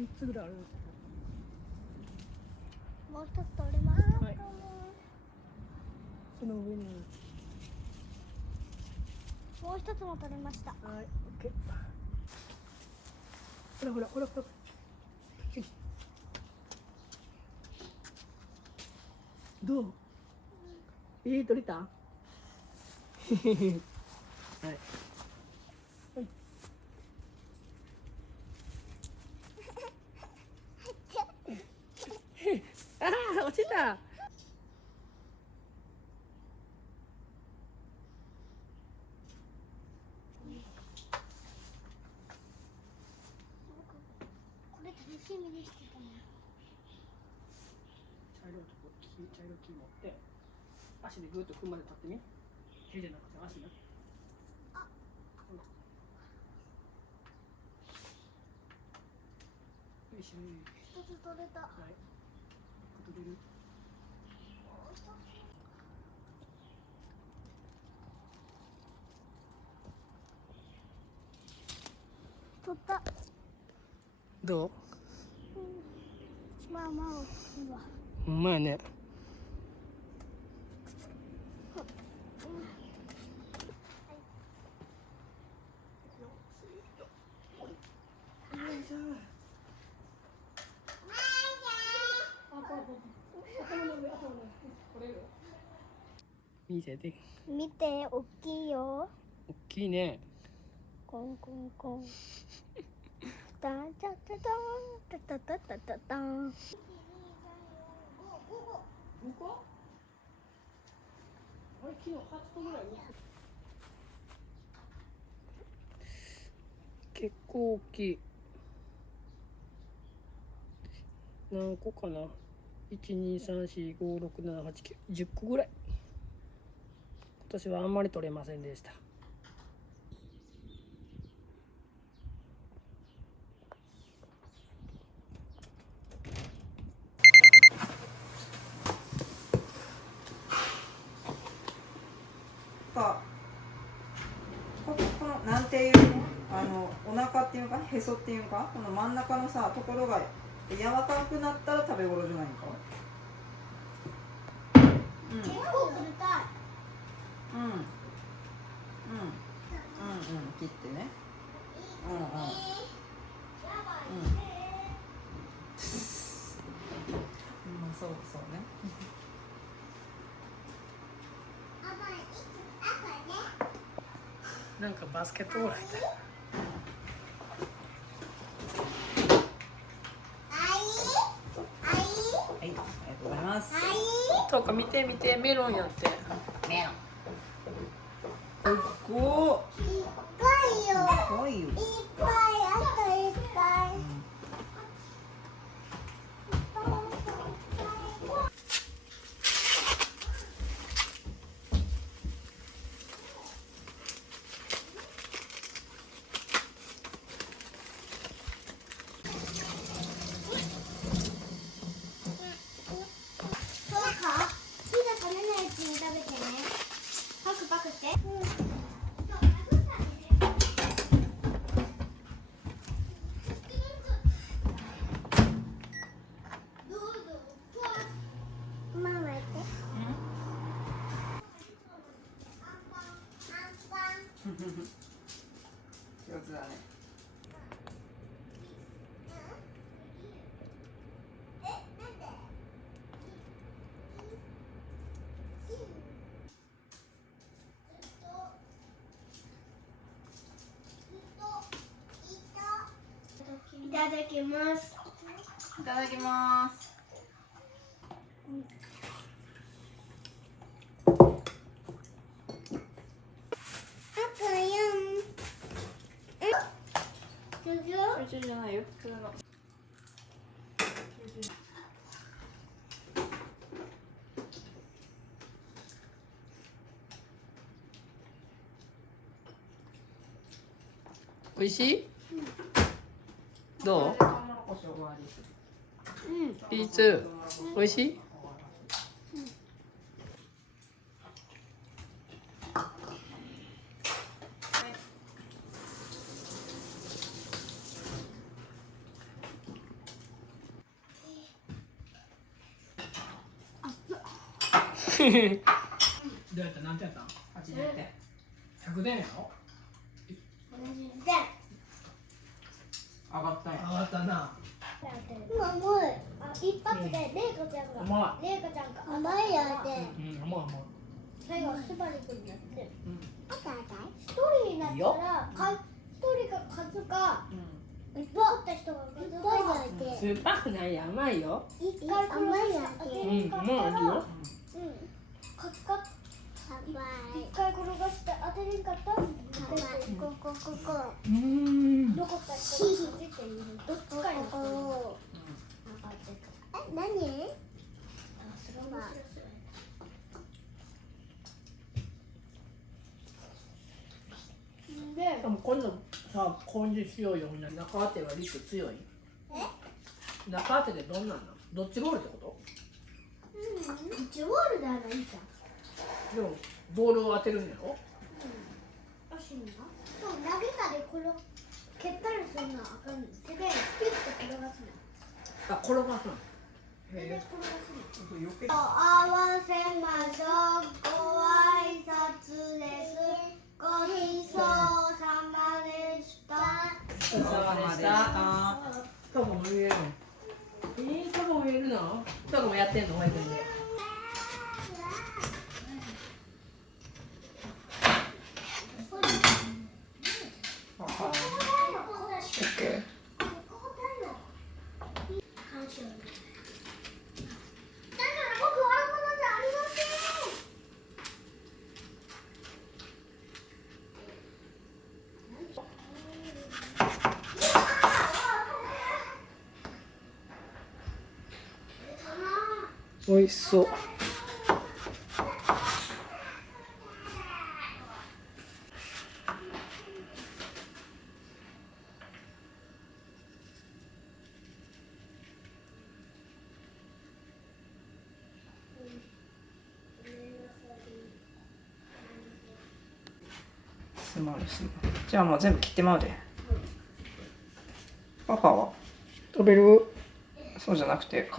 3つぐらいある。もう一つ取れました。はい、その上にもう一つも取れました。はい、オッケー。ほらほらほらほら。どう？取れた？はい。ああ、落ちた。これ楽しみにしてたの。茶色い木持って足でぐっと踏んまで立ってみ。手じゃなくて足ね。あ、ほら。よいしょ。一つ取れた。はい。取れる。取った。どう？まあまあ大きいわ。ほんまやね。見せて。見て、大きいよ。大きいね。コンコンコン。タンタタタンタタタタタタン。5個？あれ昨日8個ぐらい。結構大きい。何個かな。1、2、3、4、5、6、7、8、9、10個ぐらい。今年はあんまり取れませんでした。このなんていうお腹っていうかへそっていうか、この真ん中のさところが柔らかくなったら食べ頃じゃないか。結構取れたい。切ってね。そうね。なんかバスケットボールみたい。ありがとうございます。とか見て見て、メロンやって。メロン。すごい。いっぱいよ。すごいよ。いっぱい、あといっぱい。パクパクして。ママやって。上手だね。いただきます。いただきます。集中じゃないよ、普通の。おいしい？どう？ピーツ、おいしい？うやった何点やったん80点。 100点やろ上がったんや。上がったな今もう一発でレイコちゃんが甘いレイコちゃんが甘いやでうん甘い甘い最後スバル君になってうん一人になったら一人が勝つかいっぱいおった人が勝つか酸っぱくないよ甘いよ一回転がして当てれんかったらうんもう勝つか一回転がして当てれんかったらうん残った人が勝ちっていうどっちかになったの何それ面白そうやででも今度さ根性しようよみんな中当てはリスク強い中当てでどんなんなのドッジボールってこ1ボールではないじゃんとでもボールを当てるんやろ足にな投げたり蹴ったりするのはあかんねん手でピュッて転がすねんあ転がすの手でへ転がすねんよけ合わせましょうご挨拶ですごちそうさまでしたお疲れ様でしたタコも言えるのタコも言えるのタコもやってんの保育園で美味しそうすまるすまる。じゃあもう全部切ってまうで。母は食べるそうじゃなくて皮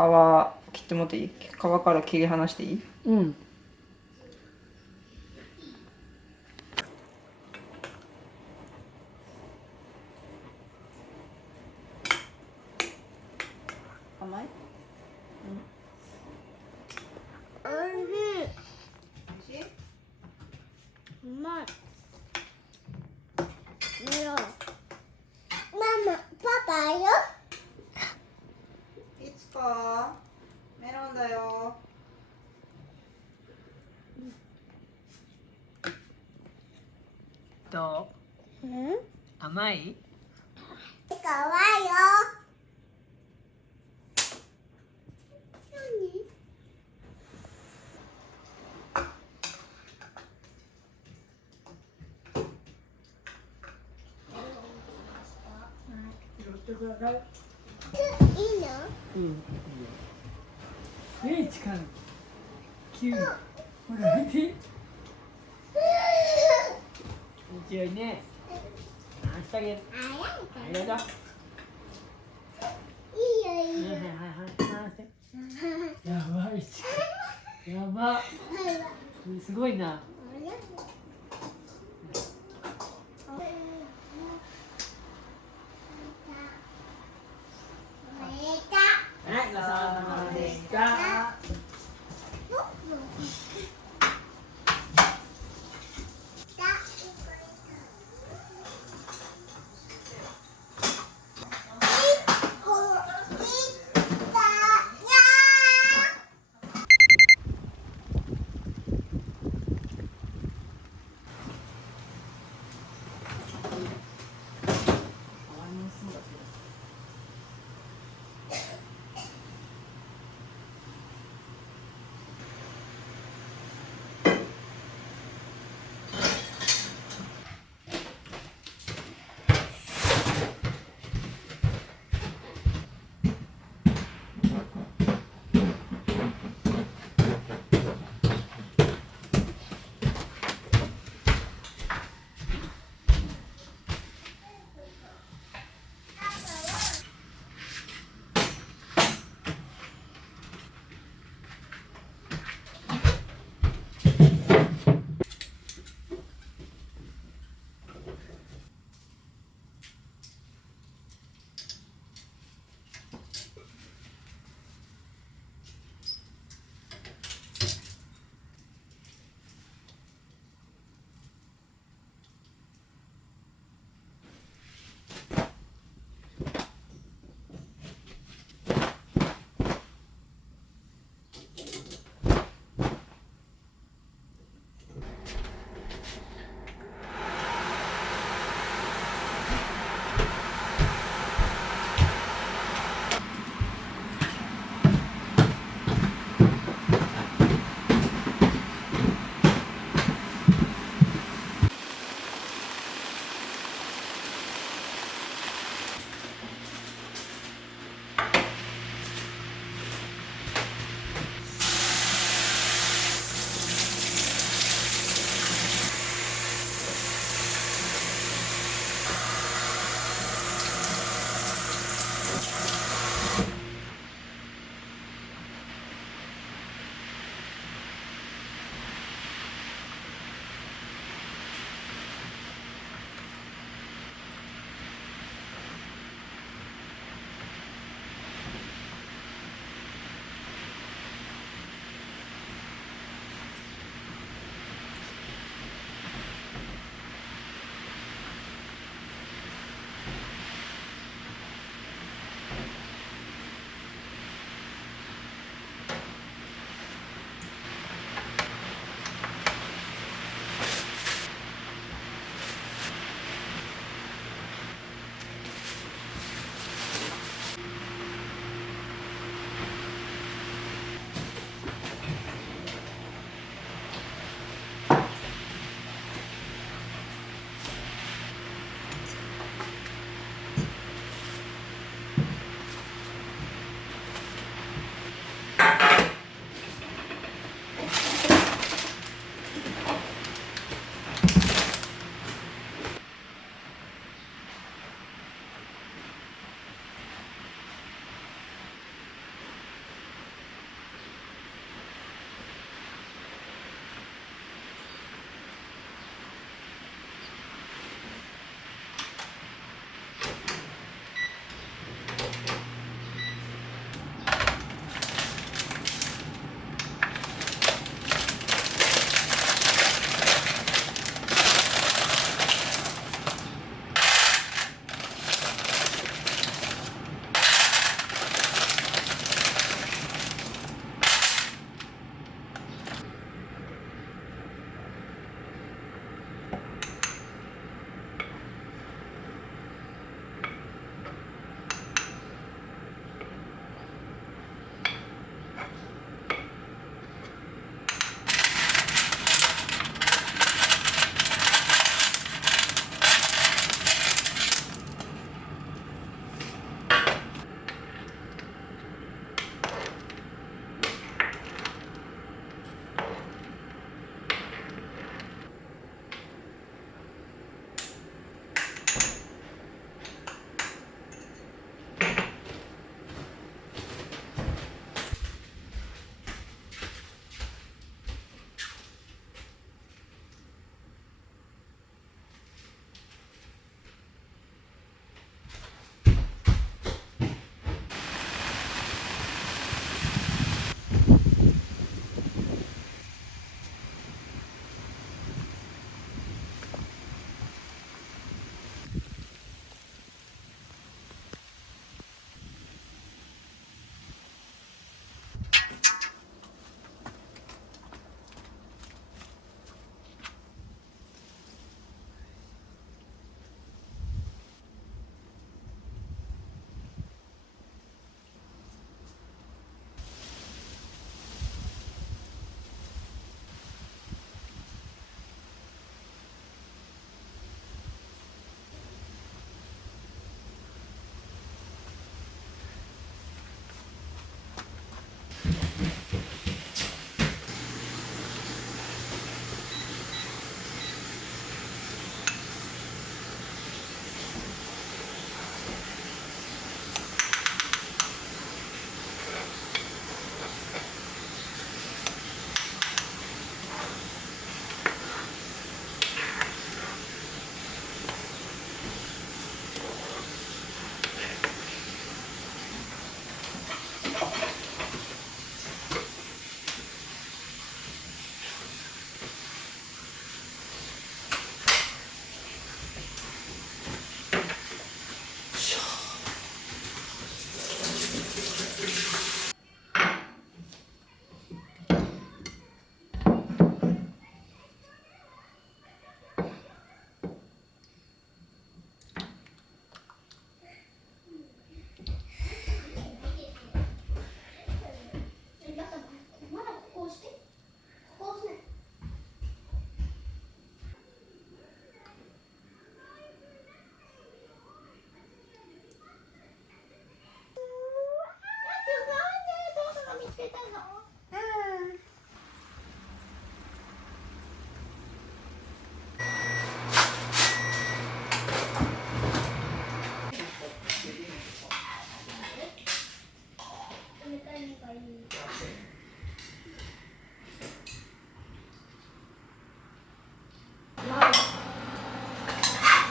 切ってもっていい？皮から切り離していい？うん甘い？おいしい美味しい？うまいメロンママパパよいつかメロンだよ。どううん甘いかわいよ何拾ってくださいいいのうん1から9ほら見て強いねあしてあげるありがとういいよいいよはいはいはいはいやばいやばすごいなはいごちそうさまでした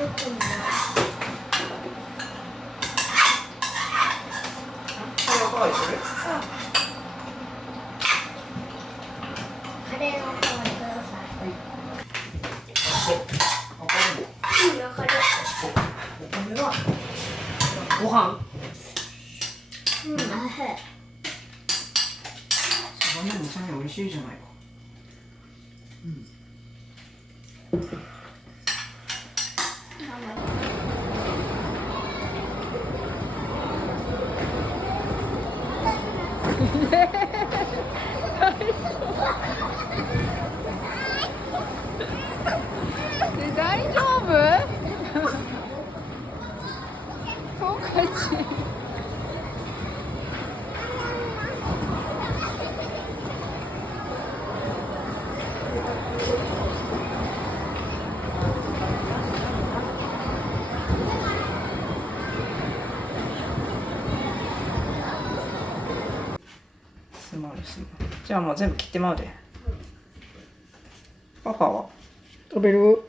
つもこれおかわりする？カレーのおかわりください。おかわり。うん、わかる。お米はご飯。うん、おいしい。サバの野菜美味しいじゃないか。大丈夫？そうかし。すまる。じゃあもう全部切ってまうで。パパは食べる？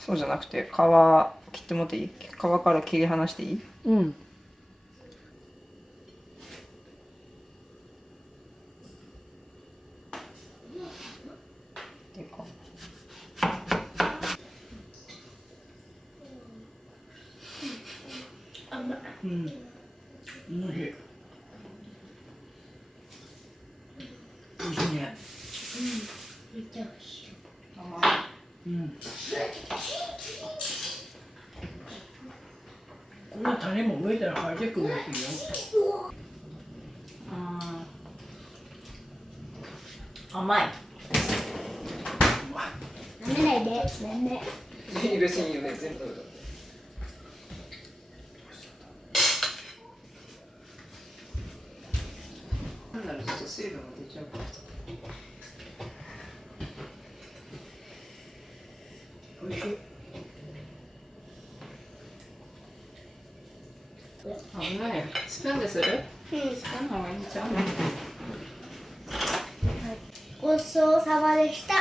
そうじゃなくて皮切ってもっていい？皮から切り離していい？うん。いいか。うん。おいしい。おいしいね。めっちゃ美味しい。うん。こんな種も植えたら生えてくるんですよ。甘い。舐めないで、ね。別にいいよね、全部食べた。なんならちょっと水分が出ちゃうからさ。おいしい。危ないよ。スプーンでする？うん。スプーンの方がいいんちゃう？ごちそうさまでした。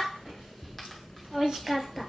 美味しかった。